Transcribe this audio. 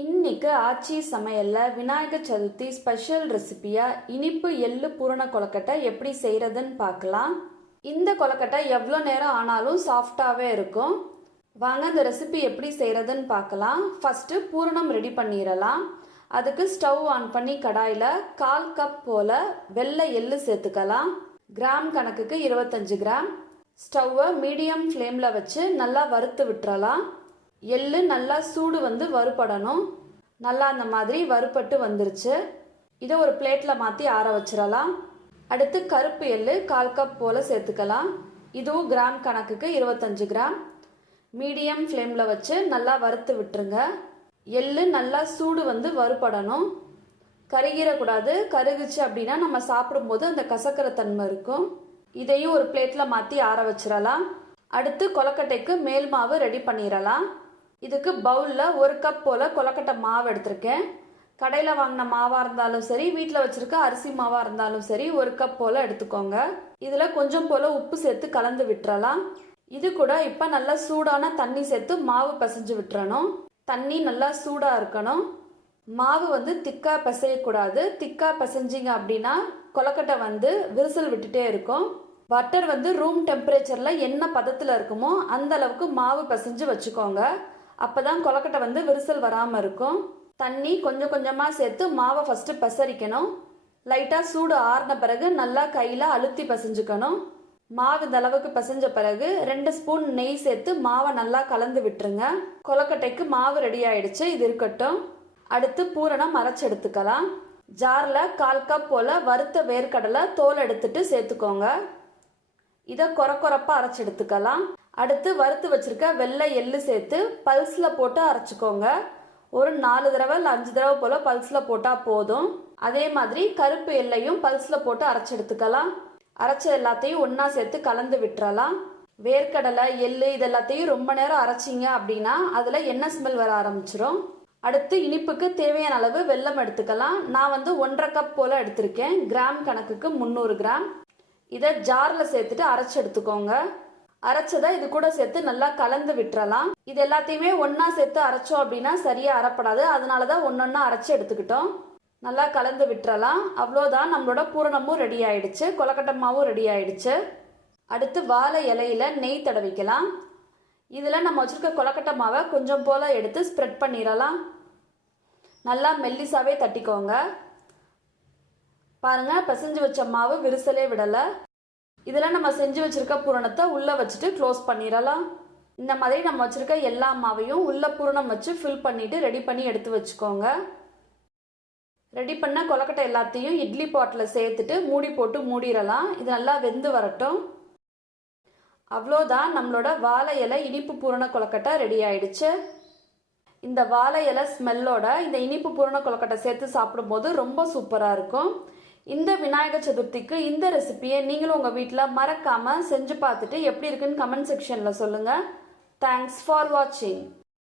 இன்னைக்கு ஆச்சி சமையல்ல விநாயகர் சதுர்த்தி ஸ்பெஷல் ரெசிபியா இனிப்பு எள்ளு பூரண கொலக்கட்டை எப்படி செய்யறதுன்னு பார்க்கலாம் இந்த கொலக்கட்டை எவ்வளோ நேரம் ஆனாலும் சாஃப்டாகவே இருக்கும். வாங்க இந்த ரெசிபி எப்படி செய்யறதுன்னு பார்க்கலாம் ஃபர்ஸ்ட் பூரணம் ரெடி பண்ணிடலாம் அதுக்கு ஸ்டவ் ஆன் பண்ணி கடாயில் கால் கப் போல வெள்ளை எள்ளு சேர்த்துக்கலாம். கிராம் கணக்குக்கு இருபத்தஞ்சு கிராம். ஸ்டவ்வை மீடியம் ஃப்ளேமில் வச்சு நல்லா வறுத்து விட்டுறலாம். எள்ளு நல்லா சூடு வந்து வறுபடணும். நல்லா அந்த மாதிரி வறுபட்டு வந்துருச்சு. இதை ஒரு பிளேட்டில் மாற்றி ஆற வச்சிடலாம். அடுத்து கருப்பு எள்ளு கால் கப் போல் சேர்த்துக்கலாம். இதுவும் கிராம் கணக்குக்கு இருபத்தஞ்சு கிராம். மீடியம் ஃப்ளேமில் வச்சு நல்லா வறுத்து விட்டுருங்க. எள்ளு நல்லா சூடு வந்து வறுபடணும். கருகிடக்கூடாது கருகுச்சு அப்படின்னா நம்ம சாப்பிடும்போது அந்த கசக்கிற தன்மை இருக்கும். இதையும் ஒரு பிளேட்டில் மாற்றி ஆற வச்சிடலாம். அடுத்து கொலக்கட்டைக்கு மேல் மாவு ரெடி பண்ணிடலாம். இதுக்கு பவுலில் ஒரு கப் போல் கொலக்கட்டை மாவு எடுத்திருக்கேன். கடையில் வாங்கின மாவாக இருந்தாலும் சரி வீட்டில் வச்சுருக்க அரிசி மாவாக இருந்தாலும் சரி ஒரு கப் போல் எடுத்துக்கோங்க. இதில் கொஞ்சம் போல் உப்பு சேர்த்து கலந்து விட்டுறலாம். இது கூட இப்போ நல்லா சூடான தண்ணி சேர்த்து மாவு பிசைஞ்சு விட்டுறணும். தண்ணி நல்லா சூடாக இருக்கணும். மாவு வந்து திக்காக பிசையக்கூடாது. திக்காக பிசைஞ்சிங்க அப்படின்னா கொலக்கட்டை வந்து விரிசல் விட்டுட்டே இருக்கும். பட்டர் வந்து ரூம் டெம்பரேச்சரில் என்ன பதத்தில் இருக்குமோ அந்த அளவுக்கு மாவு பிசைஞ்சு வச்சுக்கோங்க. அப்போ தான் கொலக்கட்டை வந்து விரிசல் வராமல் இருக்கும். தண்ணி கொஞ்சம் கொஞ்சமாக சேர்த்து மாவை ஃபஸ்ட்டு பசரிக்கணும். லைட்டாக சூடு ஆறின பிறகு நல்லா கையில் அழுத்தி பசைஞ்சுக்கணும். மாவு இந்த அளவுக்கு பிசைஞ்ச பிறகு ரெண்டு ஸ்பூன் நெய் சேர்த்து மாவை நல்லா கலந்து விட்டுருங்க. கொலக்கட்டைக்கு மாவு ரெடி ஆயிடுச்சு இது இருக்கட்டும். அடுத்து பூரணம் அரைச்சி எடுத்துக்கலாம். ஜாரில் கால் கப் போல் வறுத்த வேர்க்கடலை தோல் எடுத்துட்டு சேர்த்துக்கோங்க. இதை கொர கொரப்பாக அரைச்சி எடுத்துக்கலாம். அடுத்து வறுத்து வச்சிருக்க வெள்ளை எள்ளு சேர்த்து பல்ஸில் போட்டு அரைச்சிக்கோங்க. ஒரு நாலு தடவை இல்லை அஞ்சு தடவை போல் பல்ஸில் போட்டால் போதும். அதே மாதிரி கருப்பு எல்லையும் பல்ஸில் போட்டு அரைச்சி எடுத்துக்கலாம் அரைச்ச எல்லாத்தையும் ஒன்றா சேர்த்து கலந்து விட்டுறலாம். வேர்க்கடலை எள்ளு இது எல்லாத்தையும் ரொம்ப நேரம் அரைச்சிங்க அப்படின்னா அதில் எண்ணெய் ஸ்மெல் வர ஆரம்பிச்சிடும் அடுத்து இனிப்புக்கு தேவையான அளவு வெல்லம் எடுத்துக்கலாம். நான் வந்து ஒன்றரை கப் போல் எடுத்திருக்கேன். கிராம் கணக்குக்கு முந்நூறு கிராம். இதை ஜாரில் சேர்த்துட்டு அரைச்சி எடுத்துக்கோங்க. அரைச்சதை இது கூட சேர்த்து நல்லா கலந்து விட்டுறலாம். இது எல்லாத்தையுமே ஒன்றா சேர்த்து அரைச்சோம் அப்படின்னா சரியாக அரைப்படாது. அதனால தான் ஒன்றொன்னா அரைச்சி எடுத்துக்கிட்டோம். நல்லா கலந்து விட்டுறலாம். அவ்வளோதான் நம்மளோட பூரணமும் ரெடி ஆயிடுச்சு. கொலக்கட்டை மாவும் ரெடி ஆயிடுச்சு. அடுத்து வாழை இலையில நெய் தடவிக்கலாம். இதில் நம்ம வச்சுருக்க கொலக்கட்டை மாவை கொஞ்சம் போல் எடுத்து ஸ்ப்ரெட் பண்ணிடலாம். நல்லா மெல்லிசாவே தட்டிக்கோங்க. பாருங்க பிசைஞ்சு வச்ச மாவு விரிசலே விடலை. இதெல்லாம் நம்ம செஞ்சு வச்சிருக்க பூரணத்தை உள்ளே வச்சுட்டு க்ளோஸ் பண்ணிடலாம். இந்த மாதிரி நம்ம வச்சிருக்க எல்லா மாவையும் உள்ள பூரணம் வச்சு ஃபில் பண்ணிட்டு ரெடி பண்ணி எடுத்து வச்சுக்கோங்க. ரெடி பண்ண கொலக்கட்டை எல்லாத்தையும் இட்லி பாட்டில் சேர்த்துட்டு மூடி போட்டு மூடிடலாம். இது நல்லா வெந்து வரட்டும். அவ்வளோதான் நம்மளோட வாழை இலை இனிப்பு பூரண கொலக்கட்டை ரெடி ஆயிடுச்சு. இந்த வாழை இலை ஸ்மெல்லோட இந்த இனிப்பு பூரண கொலக்கட்டை சேர்த்து சாப்பிடும்போது ரொம்ப சூப்பராக இருக்கும். இந்த விநாயகர் சதுர்த்திக்கு இந்த ரெசிபியை நீங்களும் உங்கள் வீட்டில் மறக்காமல் செஞ்சு பார்த்துட்டு எப்படி இருக்குன்னு கமெண்ட் செக்ஷனில் சொல்லுங்கள் தேங்க்ஸ் ஃபார் வாட்சிங்